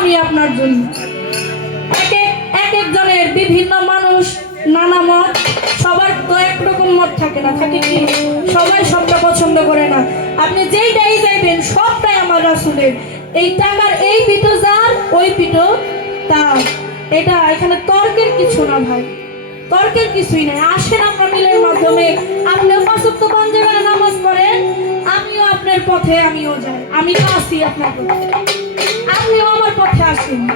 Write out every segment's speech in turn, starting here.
আমি আপনার জন্য। এক এক এক একজনের বিভিন্ন মানুষ, নানা মত, সবার তো একরকম মত থাকে না, থাকে কি? সবাই সবটা পছন্দ করে না। আপনি যেইটাই চাইবেন, সবটাই আমার রাসুলের। এই টাকার এই পিঠো যার, ওই পিঠো তার। এটা এখানে তর্কের কিছু না ভাই। তর্কের কিছুই নাই। আসেন আমরা মিলের মাধ্যমে। আপনিও পাঁচক্ত পঞ্চগানে নামাজ পড়েন, আমিও আপনার পথে, আমিও যাই। আমি আসি আপনার পথে। আপনিও আমার পথে আসেন।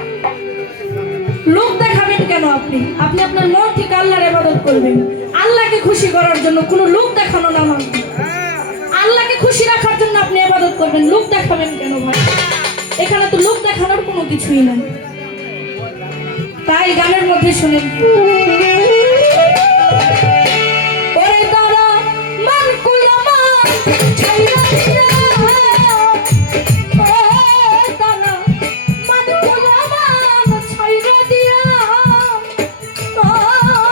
লোক দেখাবেন কেন আপনি? আপনি আপনার মন থেকে আল্লাহর ইবাদত করবেন। আল্লাহকে খুশি করার জন্য কোনো লোক দেখানো না। আল্লাহকে খুশি রাখার জন্য আপনি ইবাদত করবেন। লোক দেখাবেন কেন ভাই? এখানে তো লোক দেখানোর কোনো কিছুই নাই। তাই গানের মধ্যে শুনেন।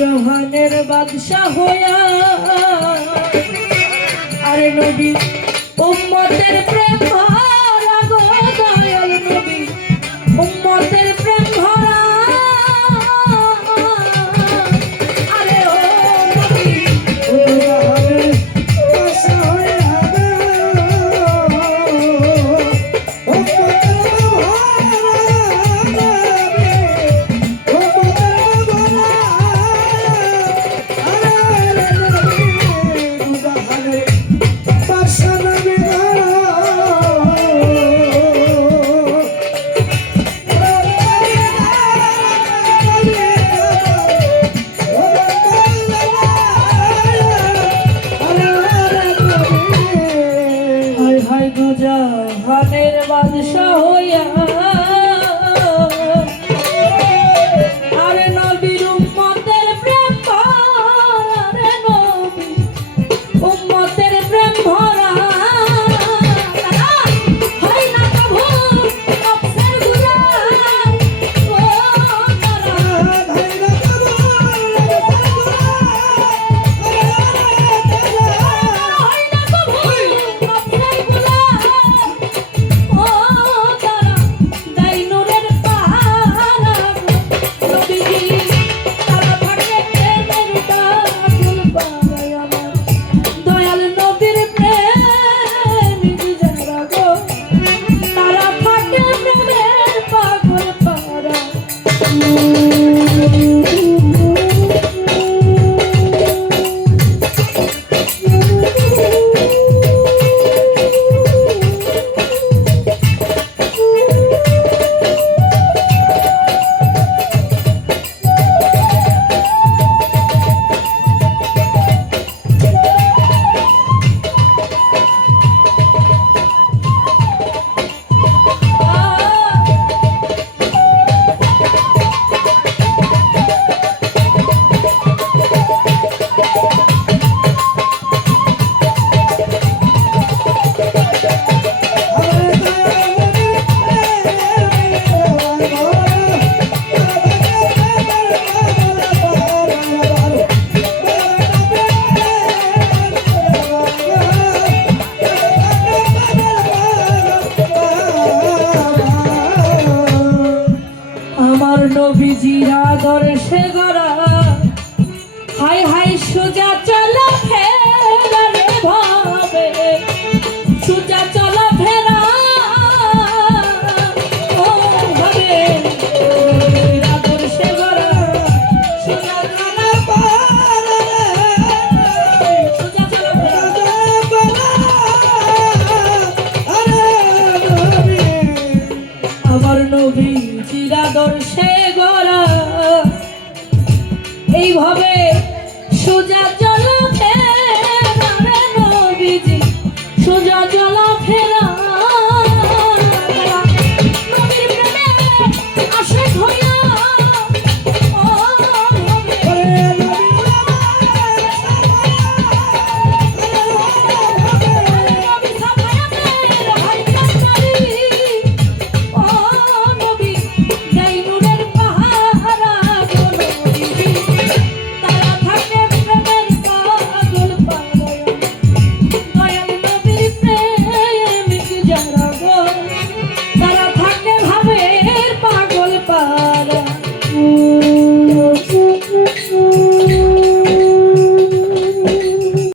জাহানের বাদশাহ হইয়া আরে নবী উম্মতের প্রেম বাদশাহ হইয়া নবীজির আদর্শে গড়া। হাই হাই সোজা আমার নবী চিরাদর্শে গড়া। এইভাবে সোজা চলো নবীজি সোজা চলো